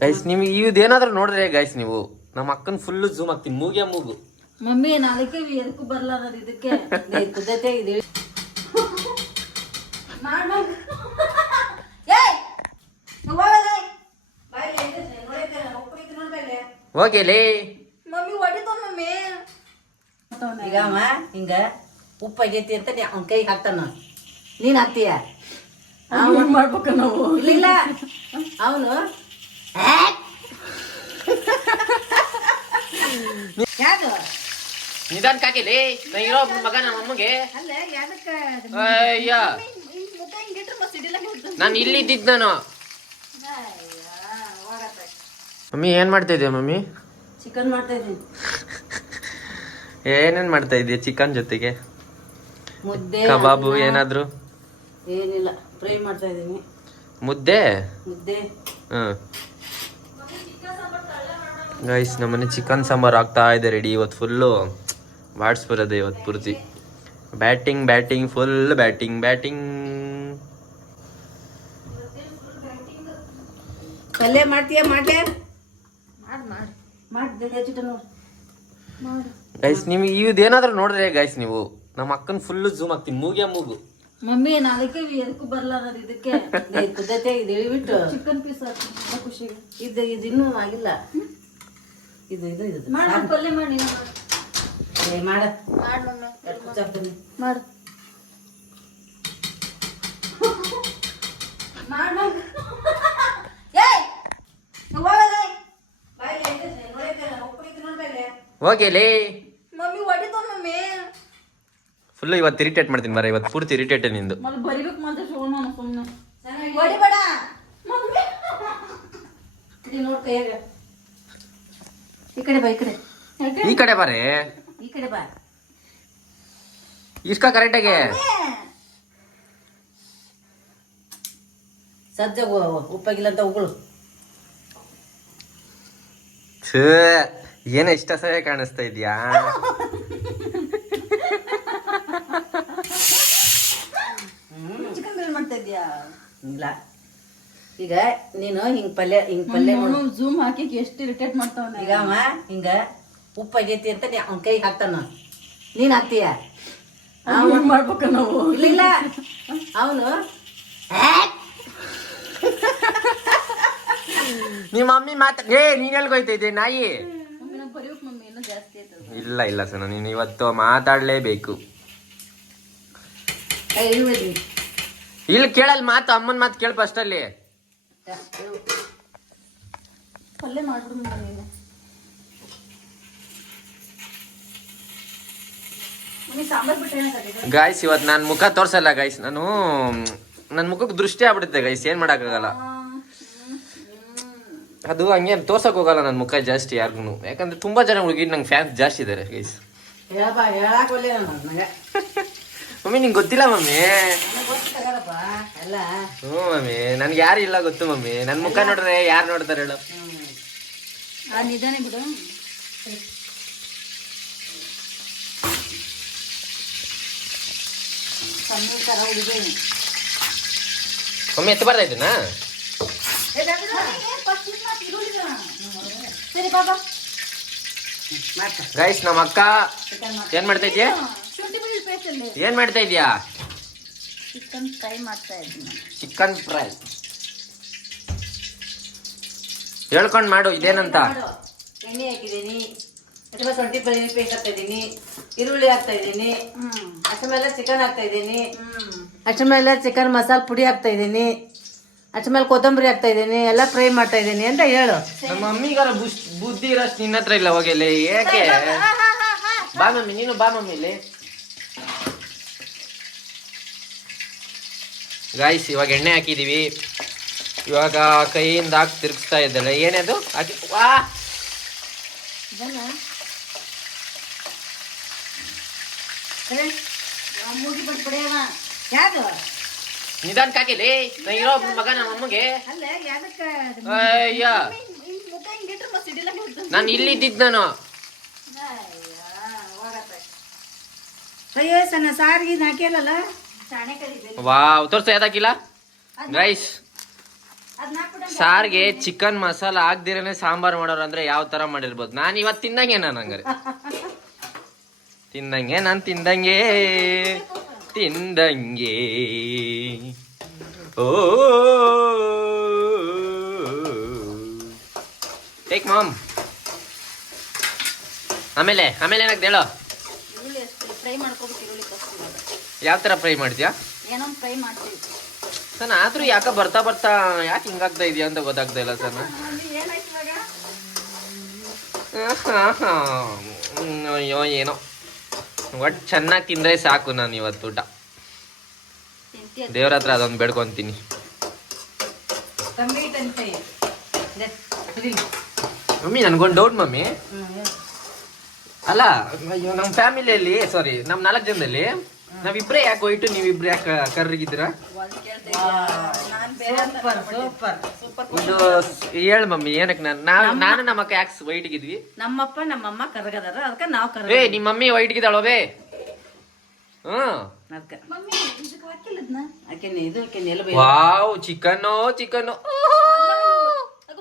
Guys ನಿಮ್ಗೆ ಇದೇನಾದ್ರೂ ನೋಡ್ರೆ guys ನೀವು ನಮ್ಮ ಅಕ್ಕನ್ ಫುಲ್ ಝೂಮ್ ಆಗ್ತೀನಿ ಮೂಗ್ಯ ಮೂಗು ಮಮ್ಮಿ ಅದಕ್ಕೆ ಎದಕ್ಕೂ ಬರಲ್ಲ ಅನ್ನೋದು ಇದಕ್ಕೆ ಕುದ್ದತೆ ಇದೀವಿ ಹೋಗಿಲೇ ಮಮ್ಮಿ ಹೊಡಿತ ಮಮ್ಮಿ ಈಗ ಅವ ಹಿಂಗ ಉಪ್ಪು ಆಗೈತಿ ಅಂತ ಅವ್ನ ಕೈ ಹಾಕ್ತಾನ ನೀನ್ ಹಾಕ್ತೀಯ ಮಾಡ್ಬೇಕ ನಾವು ಇಲ್ಲ ಅವನು ಯಾರು ನಿಧಾನ ಕಾಕಿಲೇ ನಾ ಇರೋ ಮಗ ನಮ್ಮ ಅಮ್ಮಗೆ ಅಲ್ಲ ಯಾದಕ್ಕ ಅಯ್ಯ ಮುಖ ಹಿಂಗಿಟ್ರೆ ಮತ್ತೆ ಸಿಡಿಲಾಗ ನಾನು ಇಲ್ಲಿ ಇದ್ದಿದ್ದು ನಾನು ಮಮ್ಮಿ ಏನ್ ಮಾಡ್ತಾ ಇದೀಯ ಮಮ್ಮಿ ಚಿಕನ್ ಮಾಡ್ತಾ ಇದ್ದೀನಿ ಏನೇನ್ ಮಾಡ್ತಾ ಇದೀಯ ಚಿಕನ್ ಜೊತೆಗೆ ಮುದ್ದೆ ಕಬಾಬು ಏನಾದ್ರು ಏನಿಲ್ಲ ಫ್ರೈ ಮಾಡ್ತಾ ಇದ್ದೀನಿ ಮುದ್ದೆ ಮುದ್ದೆ ಗೈಸ್ ನಮ್ಮನೆ ಚಿಕನ್ ಸಾಂಬಾರ್ ಆಗ್ತಾ ಇದೆ ರೆಡಿ ಇವತ್ತು ಫುಲ್ಲು ಬಾಡ್ಸ್ ಬರೋದೆ ಇವತ್ತು ಪೂರ್ತಿ ಬ್ಯಾಟಿಂಗ್ ಫುಲ್ ಬ್ಯಾಟಿಂಗ್ ಪಲ್ಯ ಮಾಡ್ತೀಯ ಮಾಡ್ಲೆ ಗೈಸ್ ನಿಮ್ಗೆ ಇದೇನಾದ್ರೂ ನೋಡ್ರೆ ಗೈಸ್ ನೀವು ನಮ್ಮ ಅಕ್ಕನ್ ಫುಲ್ ಝೂಮ್ ಆಗ್ತೀನಿ ಮೂಗ್ಯ ಮೂಗು ಮಮ್ಮಿ ಅದಕ್ಕೆ ಎದಕ್ಕೂ ಬರಲ್ಲ ಅನ್ನೋದು ಇದಕ್ಕೆ ಕುದ್ದತೆ ಇದೆ ಬಿಟ್ಟು ಚಿಕನ್ ಪೀಸ್ ಖುಷಿಗೆ ಇದು ಇನ್ನೂ ಆಗಿಲ್ಲ ಇದು ಮಾಡಿ ಪಲ್ಯ ಮಾಡಿ ಮಾಡ ಮಾಡು ಹೋಗಿಲೇ ಮಮ್ಮಿ ಹೊಡಿತ ಮಮ್ಮಿ ಫುಲ್ ಇವತ್ತು ಇರಿಟೇಟ್ ಮಾಡ್ತೀನಿ ಬರ ಇವತ್ತು ಪೂರ್ತಿ ಇರಿಟೇಟ್ ನಿಂದು ಮತ್ತೆ ಬರಿಬೇಕು ಮಾತ್ರ ಶೋಣ ಸುಮ್ಮನೆ ಹೊಡಿಬೇಡ ಮಮ್ಮಿ ನೋಡ್ ಕೈಯಾಗ ಈ ಕಡೆ ಬಾ ಈ ಕಡೆ ಬಾರೆ ಈ ಕಡೆ ಬಾ ಇಷ್ಟ ಕರೆಕ್ಟಾಗಿ ಸದ್ಯ ಉಪ್ಪಾಗಿಲ್ಲ ಅಂತ ಉಗುಳು ಏನ ಇಷ್ಟ ಸಹ ಕಾಣಿಸ್ತಾ ಇದ್ಯಾ ಚಿಕನ್ ಮಾಡ್ತಾ ಇದ್ಯಾ ಇಲ್ಲ ಈಗ ನೀನು ಹಿಂಗ್ ಪಲ್ಯ ಝೂಮ್ ಹಾಕಿ ಎಷ್ಟು ಇರಿಟೇಟ್ ಮಾಡ್ತಾವ ಈಗ ಅವ ಹಿಂಗ ಉಪ್ಪಾಗೈತಿ ಅಂತ ಅವ್ನ ಕೈ ಹಾಕ್ತಾನ ನೀನ್ ಹಾಕ್ತೀಯ ಮಾಡ್ಬೇಕ ನಾವು ಇಲ್ಲ ಅವನು ನಿಮ್ಮ ಮಮ್ಮಿ ನೀನ್ ಎಲ್ಗೋಯ್ತಾ ಇದ್ದೆ ನಾಯಿ ಬರೀಬೇಕು ಮಮ್ಮಿ ಇನ್ನೂ ಜಾಸ್ತಿ ಆಯ್ತದ ಇಲ್ಲ ಸನ ನೀನು ಇವತ್ತು ಮಾತಾಡ್ಲೇಬೇಕು ಇಲ್ಲಿ ಕೇಳಲ್ ಮಾತು ಅಮ್ಮನ ಮಾತು ಕೇಳ ಫಸ್ಟ್ ಅಲ್ಲಿ ಪಲ್ಯ ಮಾಡ್ಬಿಡು ನೀನು ಸಾಂಬಾರ್ ಬಿಟ್ಟೆ ಗಾಯ್ಸ್ ಇವತ್ತು ನಾನು ಮುಖ ತೋರ್ಸಲ್ಲ ಗಾಯ್ಸ್ ನನ್ನ ಮುಖಕ್ಕೆ ದೃಷ್ಟಿ ಆಗ್ಬಿಡುತ್ತೆ ಗೈಸ್ ಏನ್ ಮಾಡಕ್ಕಾಗಲ್ಲ ಅದು ಹಂಗೆ ತೋರ್ಸಕ್ ಹೋಗಲ್ಲ ನನ್ನ ಮುಖ ಜಾಸ್ತಿ ಯಾರಿಗೂ ಯಾಕಂದ್ರೆ ತುಂಬಾ ಜನ ಹುಡುಗಿ ನಂಗೆ ಫ್ಯಾನ್ಸ್ ಜಾಸ್ತಿ ಇದಾರೆ ಗೈಸ್ ಮಮ್ಮಿ ನಿಂಗೆ ಗೊತ್ತಿಲ್ಲ ಮಮ್ಮಿ ಹ್ಞೂ ಮಮ್ಮಿ ನನ್ಗೆ ಯಾರು ಇಲ್ಲ ಗೊತ್ತು ಮಮ್ಮಿ ನನ್ನ ಮುಖ ನೋಡ್ರೆ ಯಾರು ನೋಡ್ತಾರೆ ಹೇಳು ನಿಧಾನ ಬಿಡು ಮಮ್ಮಿ ಎತ್ತು ಬರ್ತಾ ಇದ್ದೀನಾ ಸರಿ ಬಾಬಾ ಗೈಸ್ ನಮ್ಮ ಅಕ್ಕ ಏನ್ ಮಾಡ್ತಾ ಇದ್ಯಾ ಶುಂಠಿ ಬೆಳ್ಳುಳ್ಳಿ ಪೇಸ್ಟ್ ಅಲ್ಲಿ ಏನ್ ಮಾಡ್ತಾ ಇದ್ಯಾ ಚಿಕನ್ ಫ್ರೈ ಮಾಡ್ತಾ ಇದ್ದೀನಿ ಚಿಕನ್ ಫ್ರೈ ಹೇಳ್ಕೊಂಡ್ ಮಾಡು ಇದೇನಂತ ಎಣ್ಣೆ ಹಾಕಿದ್ದೀನಿ ಅಥವಾ ಶುಂಠಿ ಬೆಳ್ಳುಳ್ಳಿ ಪೇಸ್ಟ್ ಹಾಕ್ತಾ ಇದ್ದೀನಿ ಈರುಳ್ಳಿ ಹಾಕ್ತಾ ಇದ್ದೀನಿ ಅಷ್ಟರ ಮೇಲೆ ಚಿಕನ್ ಹಾಕ್ತಾ ಇದ್ದೀನಿ ಅಷ್ಟರ ಮೇಲೆ ಚಿಕನ್ ಮಸಾಲ ಪುಡಿ ಹಾಕ್ತಾ ಇದ್ದೀನಿ ಅಷ್ಟರ ಮೇಲೆ ಕೊತ್ತಂಬರಿ ಹಾಕ್ತಾ ಇದ್ದೀನಿ ಎಲ್ಲ ಫ್ರೈ ಮಾಡ್ತಾ ಇದ್ದೀನಿ ಅಂತ ಹೇಳು ನಮ್ಮ ಮಮ್ಮಿಗಾರ ಬುದ್ಧಿ ಇರೋಷ್ಟು ನಿನ್ನ ಹತ್ರ ಇಲ್ಲ ಹೋಗಿಲ್ಲ ಯಾಕೆ ಬಾ ಮಮ್ಮಿ ನೀನು ಬಾ ಮಮ್ಮಿ ಇಲ್ಲಿ ಗಾಯ್ಸ್ ಇವಾಗ ಎಣ್ಣೆ ಹಾಕಿದೀವಿ ಇವಾಗ ಕೈಯಿಂದ ಹಾಕಿ ತಿರುಗಿಸ್ತಾ ಇದ್ದಲ್ಲ ಏನದು ವಾ ಮೂಗಿ ಬಿಟ್ಟು ಬಿಡಿಯವ ಯಾರು ನಿಧಾನ ಕಾಕಿಲಿ ನಾ ಇರೋ ಮಗ ನಮ್ಮ ಅಮ್ಮಗೆ ಅಲ್ಲ ಯಾದಕ್ಕ ಅಯ್ಯ ಮುಖ ಹಿಂಗಿಟ್ರೆ ಮತ್ತೆ ಸಿಡಿಲಾಗ ನಾನು ಇಲ್ಲಿ ಇದ್ದಿದ್ದು ನಾನು ಅಯ್ಯೋ ಸಣ್ಣ ಸಾರಿಗೆ ಹಾಕಿಲ್ಲಲ್ಲ ಚಾಣೆ ಕರಿಬೇಕು ವಾವ್ ತೋರ್ಸ ಯಾವ್ದಾಕಿಲ್ಲ ಗೈಸ್ ಸಾರ್ಗೆ ಚಿಕನ್ ಮಸಾಲ ಹಾಕ್ದಿರನೆ ಸಾಂಬಾರ್ ಮಾಡೋರು ಅಂದ್ರೆ ಯಾವ ತರ ಮಾಡಿರ್ಬೋದು. ನಾನು ಇವತ್ತು ತಿಂದಂಗೆ ನಾನು ಹಂಗಾರೆ ತಿಂದಂಗೆ ಓ ಟೇಕ್ ಮಾಮ್. ಆಮೇಲೆ ಏನಾಗ್ತದೆ ಹೇಳೋ. ಫ್ರೈ ಮಾಡ್ಕೋಬೇಕು ಈರುಳ್ಳಿ ಫಸ್ಟ್. ಯಾವ ತರ ಫ್ರೈ ಮಾಡ್ತೀಯಾ? ಏನೋ ಫ್ರೈ ಮಾಡ್ತೀವಿ ಸಣ್ಣ. ಆದ್ರೂ ಯಾಕೆ ಬರ್ತಾ ಯಾಕೆ ಹಿಂಗಾಗ್ತಾ ಇದೆಯಾ ಅಂತ ಗೊತ್ತಾಗ್ತಾ ಇಲ್ಲ ಸಣ್ಣ. ಅಯ್ಯೋ ಏನೋ ಒಟ್ಟು ಚೆನ್ನಾಗಿ ತಿಂದ್ರೆ ಸಾಕು. ನಾನು ಇವತ್ತು ಊಟ ದೇವ್ರ ಹತ್ರ ಅದೊಂದು ಬೇಡ್ಕೊಂತೀನಿ. ಮಮ್ಮಿ ನನ್ಗೊಂದು ಡೌಟ್ ಮಮ್ಮಿ. ಅಲ್ಲ ಅಯ್ಯೋ ನಮ್ಮ ಫ್ಯಾಮಿಲಿಯಲ್ಲಿ ಸಾರಿ ನಮ್ಮ 4 ಜನದಲ್ಲಿ ನಾವಿಬ್ರೇ ಯಾಕೆ ಹೋಯ್ತು, ನೀವಿಬ್ರು ಯಾಕೆ ಕರ್ರಿಗಿದ್ದೀರಾ? ಇದು ಹೇಳು ಮಮ್ಮಿ ಏನಕ್ಕೆ. ನಾನು ನಮ್ಮ ಅಕ್ಕ ಯಾಕೆ ವೈಟ್ಗಿದ್ವಿ? ನಮ್ಮಪ್ಪ ನಮ್ಮಮ್ಮ ಕರ್ಗದಾರ ಅದಕ್ಕೆ ನಾವು ಕರ್ಗ. ಏ ನಿಮ್ಮ ಮಮ್ಮಿ ವೈಟ್ಗಿದ್ದಾಳೋಬೇ. ಅದಕ್ಕೆ ಆಕೆ ಎಲ್ಲ ವಾವ್ ಚಿಕನ್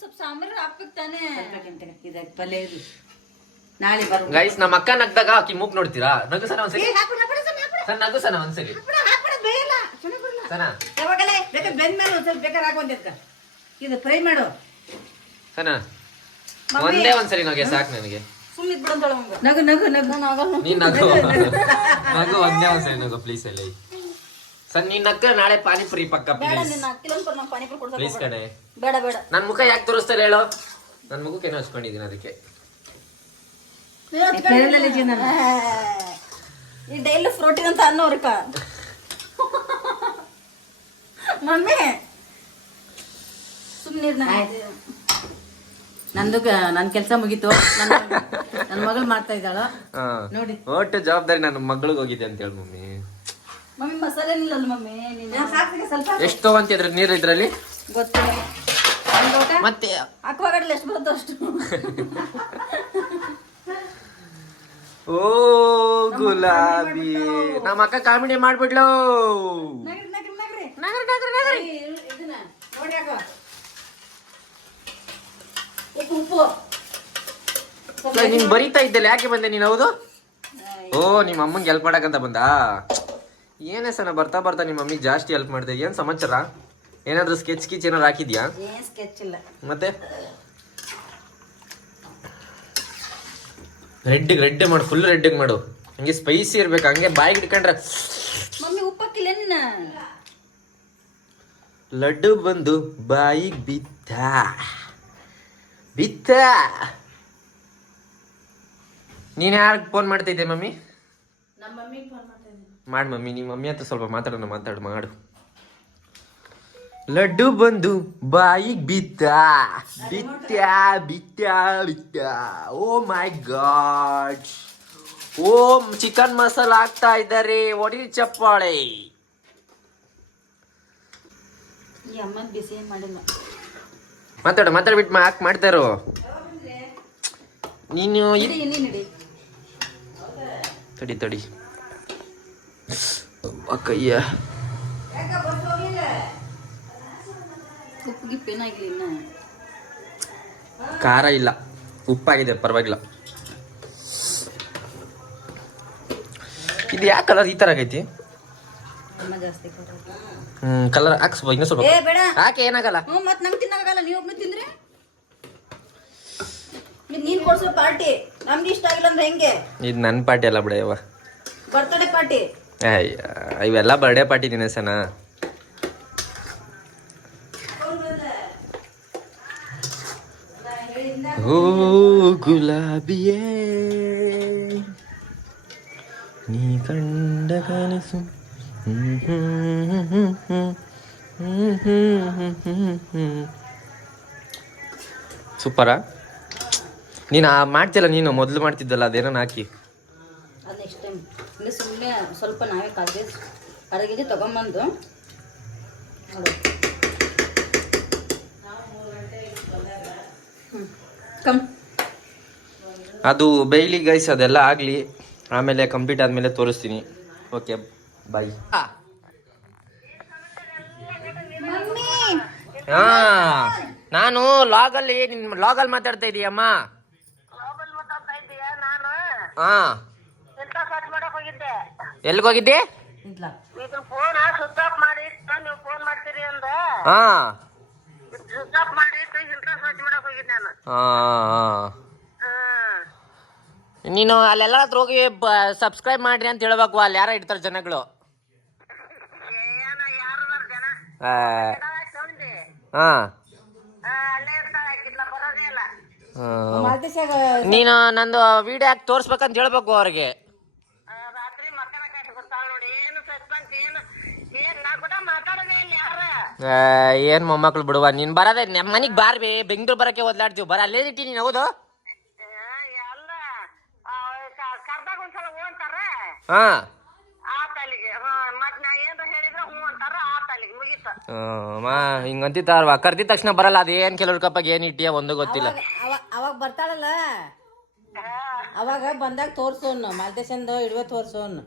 ಸ್ವಲ್ಪ ಸಾಂಬಾರು ಹಾಕ್ಬೇಕು ತಾನೇ. ಇದಕ್ಕೆ ಪಲ್ಯ ಇದು ನಾಳೆ ಬರ್ ಗೈಸ್. ನಮ್ಮ ಅಕ್ಕ ನಗ್ದಾಗ ಆಕಿ ಮೂಗ್ ನೋಡ್ತೀರಾ? ನಗು ಸನ ಒಂದ್ಸರಿ. ಸಣ್ಣ ನಗು ಸನ ಒಂದ್ಸರಿ. ಸನ ಯಾವಾಗಲೇ ಬೇಕಾದ್ರೆ ಬೆಂದ್ಮೇಲೆ ಒಂದ್ ಸ್ವಲ್ಪ ಬೇಕಾದ್ರೆ ಹಾಕೊಂಡ್ ಇದು ಫ್ರೈ ಮಾಡು ಸನ. ಒಂದ್ಸರಿ ನಗೆ ಸಾಕು ನನಗೆ. ಸುಮ್ಮನೆ ಬಿಡಂತಾಳ ನಗು ನಗು ನಗು ನೀನ್ ನಗು ಒಂದ್ಸರಿ ನಗು ಪ್ಲೀಸ್ ಅಲ್ಲಿ ಸರ್. ನೀನ್ ನಕ್ಕ ನಾಳೆ ಪಾನಿಪುರಿ ಪಕ್ಕ ಪ್ಲೀಸ್ ಪ್ಲೀಸ್ ಕಣೆ. ಬೇಡ ನನ್ ಮುಖ ಯಾಕೆ ತೋರಿಸ್ತಾರೆ ಹೇಳೋ? ನನ್ ಮುಖಕ್ಕೆ ಏನೋ ಹಚ್ಕೊಂಡಿದೀನಿ ಅದಕ್ಕೆ. ಈ ಡೈಲಿ ಫ್ರೋಟಿನ್ ಅಂತ ಅನ್ನೋರ್ಕ ಮಮ್ಮಿ ಸುಮ್ಮನೆ ನಂದು ನನ್ ಕೆಲ್ಸ ಮುಗೀತು. ನನ್ ಮಗಳು ಮಾಡ್ತಾ ಇದ್ದಾಳ ನೋಡಿ. ಒಟ್ಟು ಜವಾಬ್ದಾರಿ ನನ್ನ ಮಗಳಿಗೆ ಹೋಗಿದೆ ಅಂತ ಹೇಳಿ ಮಮ್ಮಿ. ಮಮ್ಮಿ ಮಸಾಲೆ ಇಲ್ಲ ಮಮ್ಮಿ. ಸ್ವಲ್ಪ ಎಷ್ಟು ತಗೊಂತಿದ್ರ ನೀರು ಇದ್ರಲ್ಲಿ? ಗೊತ್ತಿಲ್ಲ ಮತ್ತೆ ಅಕ್ವಾಗಾರ್ಡಲ್ಲಿ ಎಷ್ಟು ಬರುತ್ತೋ ಅಷ್ಟು. ಓ ಗುಲಾಬಿ ನಮ್ಮ ಅಕ್ಕ ಕಾಮಿಡಿ ಮಾಡ್ಬಿಡ್ಲು. ಉಪ್ಪು ನೀನ್ ಬರೀತಾ ಇದ್ದಲ್ಲ ಯಾಕೆ ಬಂದೆ ನೀನ್? ಹೌದು. ಓ ನಿಮ್ಮ ಅಮ್ಮಂಗೆ ಹೆಲ್ಪ್ ಮಾಡಕಂತ ಬಂದ. ಏನೇ ಸಣ್ಣ ಬರ್ತಾ ನಿಮ್ಮ ಮಮ್ಮಿಗೆ ಜಾಸ್ತಿ ಹೆಲ್ಪ್ ಮಾಡಿದೆ. ಏನ್ ಸಮಾಚಾರ? ಏನಾದ್ರು ಸ್ಕೆಚ್ ಏನಾದ್ರು ಹಾಕಿದ್ಯಾ? ಸ್ಕೆಚ್ ಇಲ್ಲ ಮತ್ತೆ ರೆಡ್ ಮಾಡು, ಫುಲ್ ರೆಡ್ ಮಾಡು. ಹಂಗೆ ಸ್ಪೈಸಿ ಇರ್ಬೇಕು. ಹಂಗೆ ಬಾಯಿಗೆ ಇಟ್ಕೊಂಡ್ರೆ ಮಮ್ಮಿ ಉಪ್ಪಕ್ಕಿಲ್ಲ ನಿನ್ನ ಲಡ್ಡು ಬಂದು ಬಾಯಿಗೆ ಬಿತ್ತ. ನೀನ್ ಯಾರು ಫೋನ್ ಮಾಡ್ತಾ ಇದ್ದೆ ಮಮ್ಮಿ? ನಮ್ಮ ಮಮ್ಮಿಗೆ ಫೋನ್ ಮಾಡ್ತಾ ಇದ್ದೀನಿ. ಮಾಡು ಮಮ್ಮಿ. ನಿಮ್ಮ ಮಮ್ಮಿ ಹತ್ರ ಸ್ವಲ್ಪ ಮಾಡು. ಲಡ್ಡು ಬಂದು ಬಾಯಿಗೆ ಬಿತ್ತ. ಓ ಮೈ ಗಾಡ್. ಓ ಚಿಕನ್ ಮಸಾಲ ಹಾಕ್ತಾ ಇದ್ದಾರೆ. ಒಡಿ ಚಪ್ಪಾಳೆ. ಈ ಅಮ್ಮ ಬಿಸಿ ಏನ್ ಮಾಡಿಲ್ಲ. ಮಾತಾಡ್ಬಿಟ್ಟು ಹಾಕ್ ಮಾಡ್ತಾರೋ ನೀನು. ತಡಿ ಅಕ್ಕಯ್ಯ. ಉಪ್ಪು ಗಿಪ್ಪು ಏನಾಗಿಲ್ಲ ಇನ್ನ. ಖಾರ ಇಲ್ಲ, ಉಪ್ಪಾಗಿದೆ, ಪರವಾಗಿಲ್ಲ. ಇದು ಯಾಕೆ ಕಲರ್ ಈ ತರ ಆಗೈತಿ? ಜಾಸ್ತಿ ಕಲರ್ ಹಾಕ್ಸ್ಬೋ ಇನ್ನೂ ಸ್ವಲ್ಪ. ಯಾಕೆ ಏನಾಗಲ್ಲ? ಮತ್ ನಂಗೆ ತಿನ್ನಕ್ಕಾಗಲ್ಲ. ನೀವು ಒಬ್ಬನೇ ತಿಂದ್ರೆ ನೀನ್ ಕೊಡ್ಸೋ ಪಾರ್ಟಿ ನಮ್ಗೆ ಇಷ್ಟ ಆಗಿಲ್ಲ ಅಂದ್ರೆ ಹೆಂಗೆ? ಇದು ನನ್ನ ಪಾರ್ಟಿ ಅಲ್ಲ ಬಿಡಯ್ಯವ. Birthday party. ಇವೆಲ್ಲ ಬರ್ಡೇ ಪಾರ್ಟಿ ದಿನೇಶನ. ಓ ಗುಲಾಬಿಯೇ ನೀ ಕಂಡ ಕನಸು. ಸೂಪರಾ? ನೀನು ಮಾಡ್ತಿಲ್ಲ, ನೀನು ಮೊದಲು ಮಾಡ್ತಿದ್ದಲ್ಲ ಅದೇನೋ ಹಾಕಿ. ಅದು ನೆಕ್ಸ್ಟ್ ಟೈಮ್ ಇನ್ನು ಸುಮ್ಮನೆ ಸ್ವಲ್ಪ ನಾವೇ ಕರಗಿಗೆ ತಗೊಂಬಂದು ಅದು ಬೈಲಿ ಗೈಸ್, ಅದೆಲ್ಲ ಆಗಲಿ, ಆಮೇಲೆ ಕಂಪ್ಲೀಟ್ ಆದಮೇಲೆ ತೋರಿಸ್ತೀನಿ. Okay bye. ಹಾ ನಾನು ಲಾಗಲ್ಲಿ ನಿನ್ ಲಾಗಲ್ಲಿ ಮಾತಾಡ್ತಾ ಇದೀಯಮ್ಮ. ಹಾ ಸರ್ಚ್ ಮಾಡಕ್ ಹೋಗಿದ್ದೆ. ಎಲ್ಲಿಗೆ ಹೋಗಿದ್ದೆ? ಇಂತ್ಲಾ. ಇದು ಫೋನ್ ಸ್ವಿಚ್ ಆಫ್ ಮಾಡಿ ನೀವು ಫೋನ್ ಮಾಡ್ತೀರಿ ಅಂದ ಹಾ ಸ್ವಿಚ್ ಆಫ್ ಮಾಡಿ ಇಂಟ್ರೆಸ್ಟ್ ಸರ್ಚ್ ಮಾಡಕ್ ಹೋಗಿದ್ದೆ ನಾನು. ಹಾ ನೀನು ಅಲ್ಲೆಲ್ಲ ಹತ್ರ ಹೋಗಿ ಸಬ್ಸ್ಕ್ರೈಬ್ ಮಾಡ್ರಿ ಅಂತ ಹೇಳ್ಬೇಕು. ಅಲ್ಲಿ ಯಾರ ಇಡ್ತಾರೆ ಜನಗಳು. ಏನ ಯಾರು ಜನ ಸೌಂದಿ ಹಾ ಅಲ್ಲೇ ಇರ್ತಾಳೆ ಆಕಿಲ್ಲ ಬರೋದೇ ಇಲ್ಲ. ಮಾಲ್ತೇಶಾಗ ನೀನು ನಂದು ವಿಡಿಯೋ ಹಾಕಿ ತೋರ್ಸ್ಬೇಕಂತ ಹೇಳ್ಬೇಕು ಅವ್ರಿಗೆ. ರಾತ್ರಿ ಮಕ್ಕಳ ಕಾಯ್ತು ಬರ್ತಾಳ ನೋಡಿ. ಏನು ಸಸ್ಪೆನ್ಸ್ ಏನ್ ನಾ ಕೂಡ ಮಾತಾಡೋದೇ ಇಲ್ಲ ಯಾರ. ಏನ್ ಮೊಮ್ಮಕ್ಳು ಬಿಡುವ. ನೀನ್ ಬರದೆ ನಮ್ಮ ಮನಿಗ್ ಬಾರ್ಬಿ. ಬೆಂಗ್ಳೂರ್ ಬರಕ್ಕೆ ಓದ್ಲಾಡ್ತೀವಿ. ಬರ ಅಲ್ಲೇ ಇಟ್ಟಿ ನೀನು. ಹೌದು ಎಲ್ಲ ಕರ್ದಾಗ ಒಂದ್ಸಲ ಹೂ ಅಂತಾರ ಹಾ ಆ ತಲೆಗೆ. ಮತ್ ನಾ ಏನ್ರ ಹೇಳಿದ್ರ ಹೂ ಅಂತಾರ ಆ ತಲೆಗೆ ಮುಗೀತ. ಹಿಂಗಂತಿತ್ತಾರವ. ಕರ್ದಿದ ತಕ್ಷಣ ಬರಲ್ಲ. ಅದೇನ್ ಕೆಲವ್ರ ಕಪ್ಪಾಗ ಏನ್ ಇಟ್ಟಿಯ ಒಂದು ಗೊತ್ತಿಲ್ಲ. ಅವಾಗ ಬರ್ತಾಳಲ್ಲ, ಅವಾಗ ಬಂದಾಗ ತೋರ್ಸೋನ್ ಮಾಲ್ತೇಶಂದು ಇಡುವ ತೋರ್ಸೋನ್.